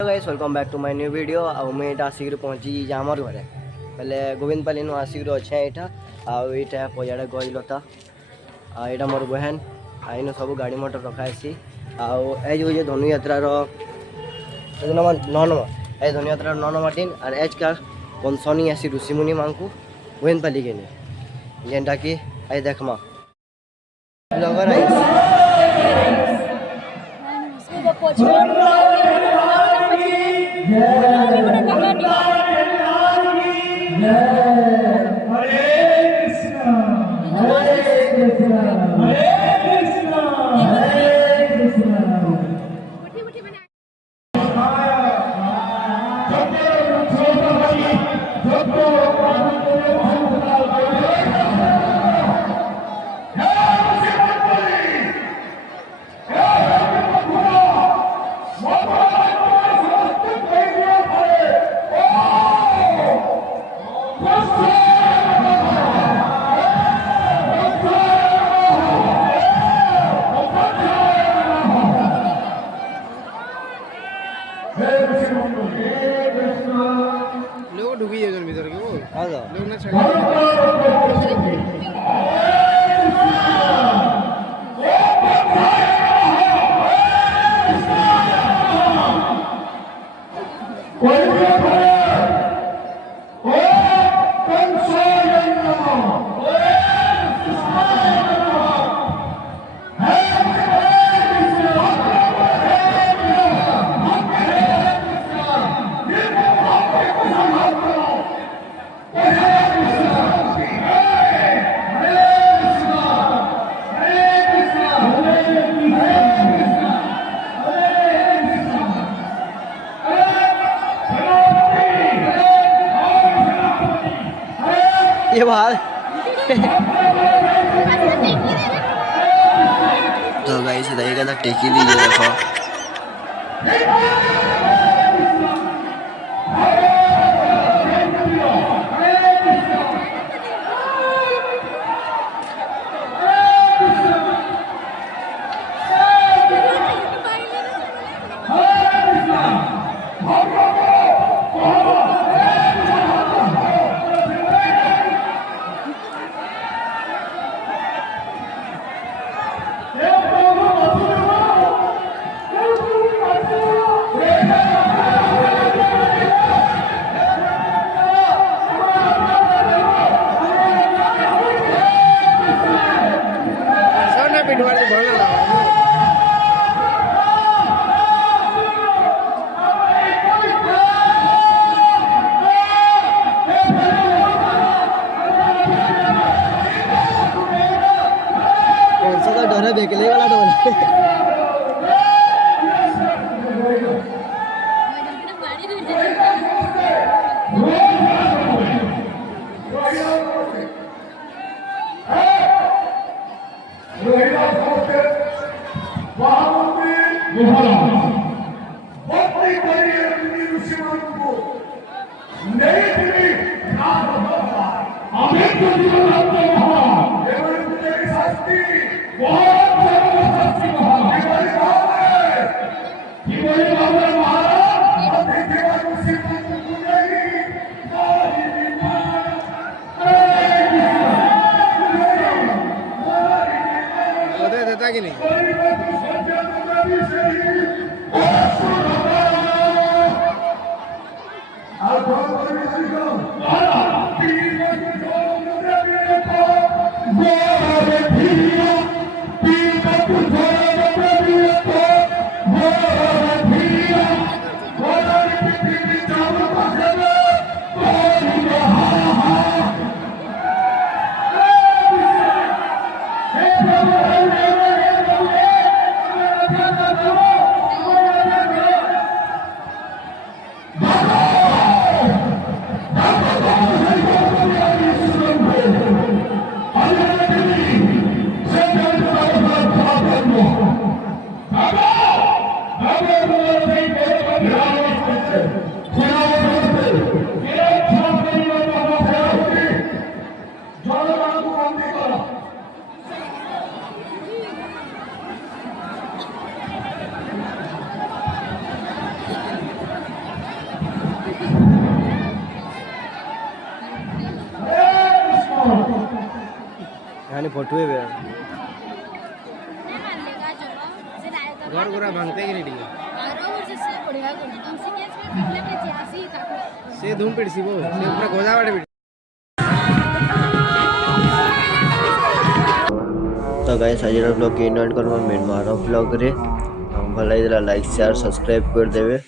Guys welcome back to my new video आउ मैं एटा आसिक पहुँची आमर घरे पहले गोविंदपाली नु आसिक अच्छे यहाँ आउ यहाँ पजाड़े गईलता आईटा मोर बहन आईन सब गाड़ी मोटर रखासी आउ ये धनुयात्रार 9 नंबर ए धनुयात्रार 9 नंबर दिन और एज का कंसनी आसी ऋषिमुनि माँ को गोविंदपाली के नहीं जेनटा कि आई देखमा ब्लॉगर लोग डूबी है भीतर के वो लोग ना छड़ ये बात तो गाइस इधर का टेकी दीजिए देखो देखने वाला तो देता कि नहीं हानि फोटो है घर गुरा भांगते कि नहीं ठीक से धूम पिड़सी वो से ऊपर गोजा वाटे पिड़ तो गाइस आज ब्लॉग के एंड करवा मेन मारो ब्लॉग रे भल लाइक शेयर सब्सक्राइब कर देवे।